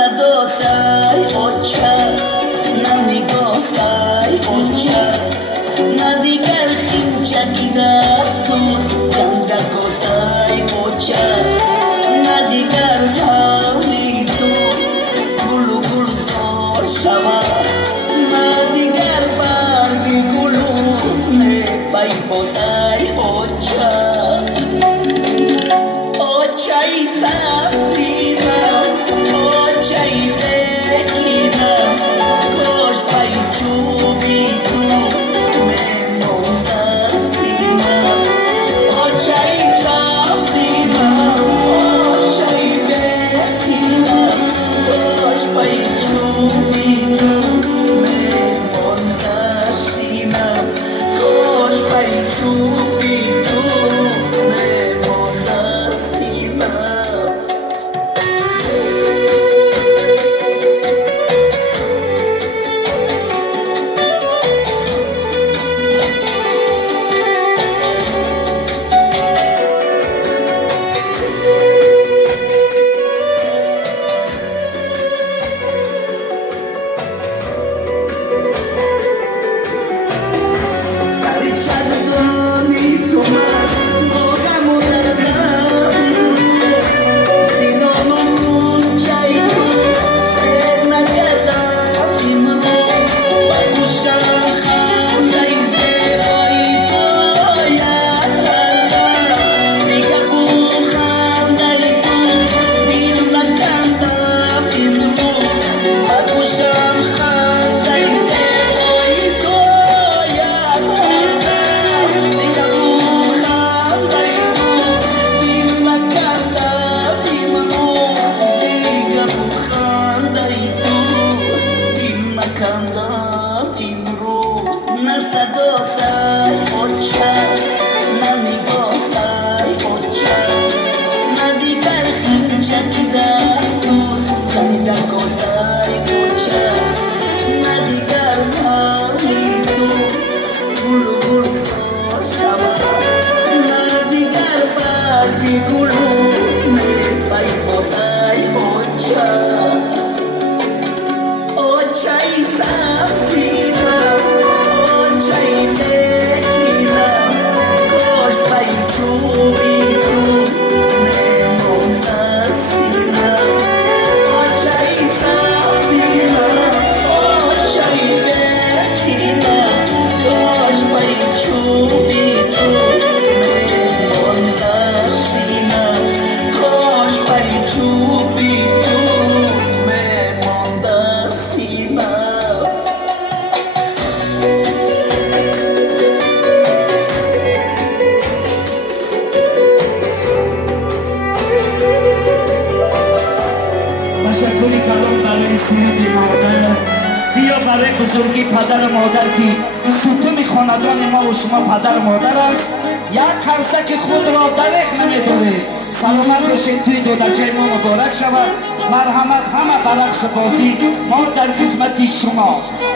صداتای اوچه نه نگاهتای اوچه نه دیگر خیمچکی دستور جندگوتای اوچه نه دیگر حالی تو گلو گل زار شود نه دیگر فردی گلو پای بودای اوچه اوچه سبزیدم اوچه زکیدم گوش پای چوبی تو منو زسیدم اوچه سبزیدم اوچه زکیدم گوش پای چوبی تو منو زسیدم گوش پای چوبی تو منو زسیدم کندم امروز نه صداتای اوچه نه نگاهتای اوچه نه دیگر خیمچکی دستور جندگوتای اوچه نه دیگر حالی تو گلو گل زار شود نه دیگر فردی گلو پای بودای اوچه اوچه سبزیدم اوچه زکیدم گوش پای چوبی تو منو زسیدم اوچه سبزیدم اوچه زکیدم گوش پای چوبی تو منو زسیدم گوش پای چوبی تو منو زسیدم تشکری کلام برای سیدی مادر بیا برای بزرگی پدر مادر که ستون خاندان ما و شما پدر مادر است یک قرصک خود را دریغ نمیداره سلامت باشید توی دودرچه ما مبارک شود مرحمت همه برقص بازی ما در خدمت شما